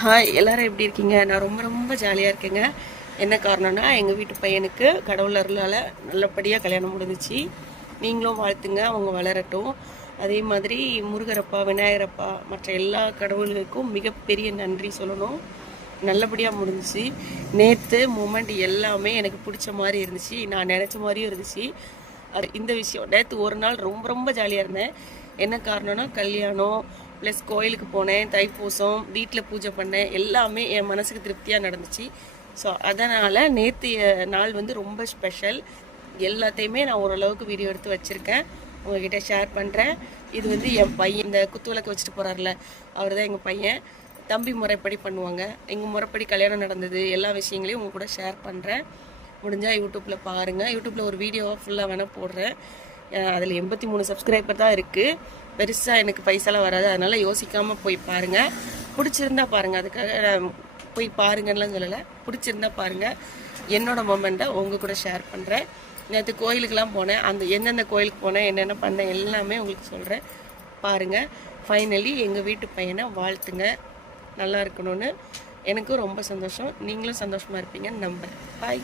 Hi, எல்லாரும் எப்படி இருக்கீங்க? நான் ரொம்ப ரொம்ப ஜாலியாக இருக்கேங்க. என்ன காரணம்னா, எங்கள் வீட்டு பையனுக்கு கடவுள் அருளால் நல்லபடியாக கல்யாணம் முடிஞ்சிச்சு. நீங்களும் வாழ்த்துங்க, அவங்க வளரட்டும். அதே மாதிரி முருகரப்பா, விநாயகரப்பா, மற்ற எல்லா கடவுளுக்கும் மிகப்பெரிய நன்றி சொல்லணும். நல்லபடியாக முடிஞ்சிச்சு. நேற்று மூமெண்ட் எல்லாமே எனக்கு பிடிச்ச மாதிரி இருந்துச்சு, நான் நினச்ச மாதிரியும் இருந்துச்சு. இந்த விஷயம் நேற்று ஒரு நாள் ரொம்ப ரொம்ப ஜாலியாக இருந்தேன். என்ன காரணம்னா, கல்யாணம் ப்ளஸ் கோயிலுக்கு போனேன், தைப்பூசம், வீட்டில் பூஜை பண்ணேன், எல்லாமே என் மனசுக்கு திருப்தியாக நடந்துச்சு. ஸோ அதனால் நேற்று நாள் வந்து ரொம்ப ஸ்பெஷல். எல்லாத்தையுமே நான் ஓரளவுக்கு வீடியோ எடுத்து வச்சுருக்கேன், உங்ககிட்ட ஷேர் பண்ணுறேன். இது வந்து என் பையன், இந்த குத்துவிளக்கு வச்சுட்டு போகிறார்ல, அவர் தான் எங்கள் பையன். தம்பி முறைப்படி பண்ணுவாங்க. எங்கள் முறைப்படி கல்யாணம் நடந்தது, எல்லா விஷயங்களையும் உங்கள் கூட ஷேர் பண்ணுறேன். முடிஞ்சால் யூடியூப்பில் பாருங்கள். யூடியூப்பில் ஒரு வீடியோவாக ஃபுல்லாக வேணால் போடுறேன். அதில் 83 சப்ஸ்கிரைபர் தான் இருக்குது. பெருசாக எனக்கு பைசாலாம் வராது, அதனால் யோசிக்காமல் போய் பாருங்கள். பிடிச்சிருந்தா பாருங்கள், அதுக்காக போய் பாருங்கன்னெலாம் சொல்லலை. பிடிச்சிருந்தா பாருங்கள். என்னோடய மொமெண்ட்டை உங்கள் கூட ஷேர் பண்ணுறேன். நேற்று கோயிலுக்கெலாம் போனேன், அந்த எந்தெந்த கோயிலுக்கு போனேன், என்னென்ன பண்ணேன் எல்லாமே உங்களுக்கு சொல்கிறேன். பாருங்கள். ஃபைனலி எங்கள் வீட்டு பையனை வாழ்த்துங்க, நல்லா இருக்கணும்னு. எனக்கும் ரொம்ப சந்தோஷம். நீங்களும் சந்தோஷமாக இருப்பீங்கன்னு நம்புகிறேன். பாய்.